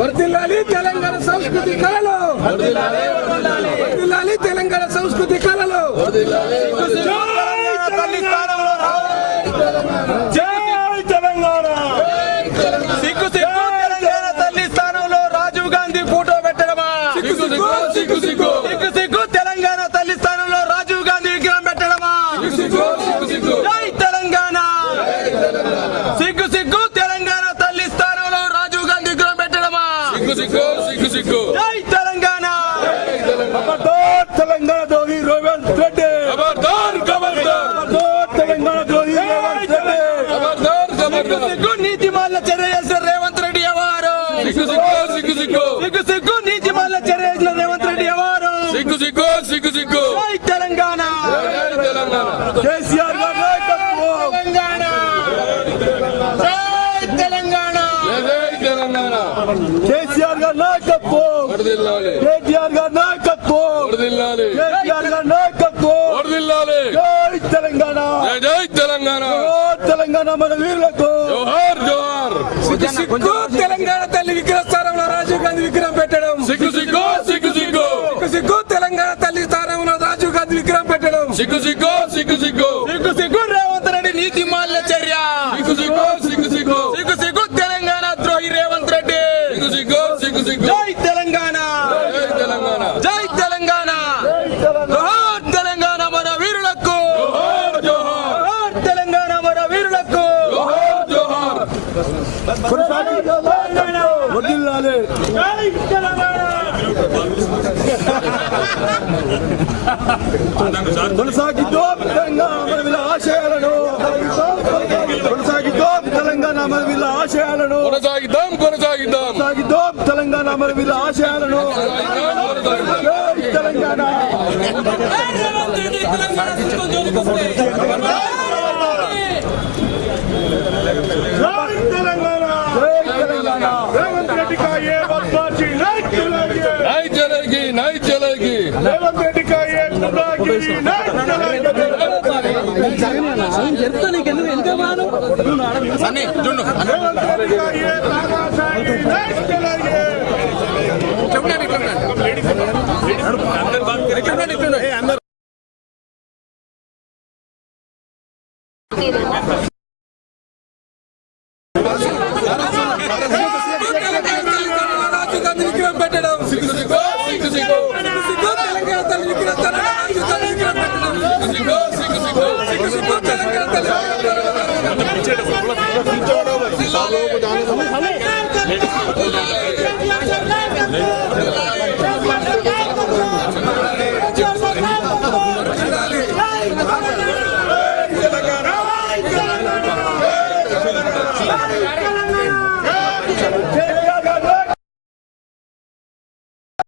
వర్ధిల్లాలి తెలంగాణ సంస్కృతి కళలు, వర్ధిల్లాలి తెలంగాణ సంస్కృతి కళలు. జై తెలంగాణ. సిగ్గు సిగ్గు తెలంగాణ తల్లి స్థానంలో రాజీవ్ గాంధీ ఫోటో పెట్టడమా? సిగ్గు సిగ్గు సిగ్గు సిగ్గు సిగ్గు సిగ్గు తెలంగాణ తల్లి స్థానంలో రాజీవ్ గాంధీ విగ్రహం పెట్టడమా? సిగ్గు సిగ్గు సిగ్గు జై తెలంగాణ. సిగ్గు సిగ్గు తెలంగాణ తల్లి స్థానంలో రాజీవ్ గాంధీ విగ్రహం పెట్టడమా? సిగ్గు సిగ్గు సిగ్గు సిగ్గు జై తెలంగాణ. తెలంగాణ ద్రోహి రేవంత్ రెడ్డి, తెలంగాణ ద్రోహి రేవంత్ రెడ్డి. సిగ్గు నీతి మాల చర్య చేసిన రేవంత్ రెడ్డి ఎవరు? సిగ్గు సిగ్గు నీతి మాల చర్య చేసిన రేవంత్ రెడ్డి ఎవరు? సిగ్గు సిగ్గు సిగ్గు సిగ్గు జై తెలంగాణ. కేసీఆర్ గారి నాయకత్వం తెలంగాణ. జై తెలంగాణ. కేసీఆర్ గారి నాయకత్వం, కేటీఆర్ గారి నాయకత్వం, కేటీఆర్ గారి నాయకత్వం. జై తెలంగాణ. జై తెలంగాణ. తెలంగాణ మన వీరులకు జోహార్ జోహార్. సిగ్గు తెలంగాణ తల్లి విగ్రహ స్థానంలో రాజీవ్ గాంధీ విగ్రహం పెట్టడం. సిగ్గు సిగ్గు సిగ్గు సిగ్గు సిగ్గు సిగ్గు తెలంగాణ తల్లి స్థానంలో రాజీవ్ గాంధీ విగ్రహం పెట్టడం. సిగ్గు సిగ్గు సిగ్గు సిగ్గు సిగ్గు సిగ్గు రేవంత్ రెడ్డి నీతి మాల్య చర్య. సిగ్గు సిగ్గు సిగ్గు సిగ్గు సిగ్గు సిగ్గు తెలంగాణ ద్రోహి రేవంత్ రెడ్డి. సిగ్గు సిగ్గు సిగ్గు సిగ్గు జై తెలంగాణ. జై తెలంగాణ. జై తెలంగాణ. జోహార్ తెలంగాణ మన వీరులకు. జోహార్ జోహార్ తెలంగాణ మన వీరులకు. జోహార్ జోహార్. వర్ధిల్లాలి. జై తెలంగాణ. కొనసాగిద్దాం తెలంగాణ మన వీళ్ళ ఆశయాలను, కొనసాగిద్దాం తెలంగాణ మన వీళ్ళ ఆశయాలను, కొనసాగిద్దాం తెలంగాణ మన వీళ్ళ ఆశయాలను. జై తెలంగాణ. రేవంత్ రెడ్డి का ये बदमाशी नहीं चलेगी, नहीं चलेगी. రేవంత్ రెడ్డి का ये गुंडागिरी नहीं चलेगी. రేవంత్ రెడ్డి का ये तानाशाही नहीं चलेगी. రాజీవ్ గాంధీ విగ్రహం పెట్టడం.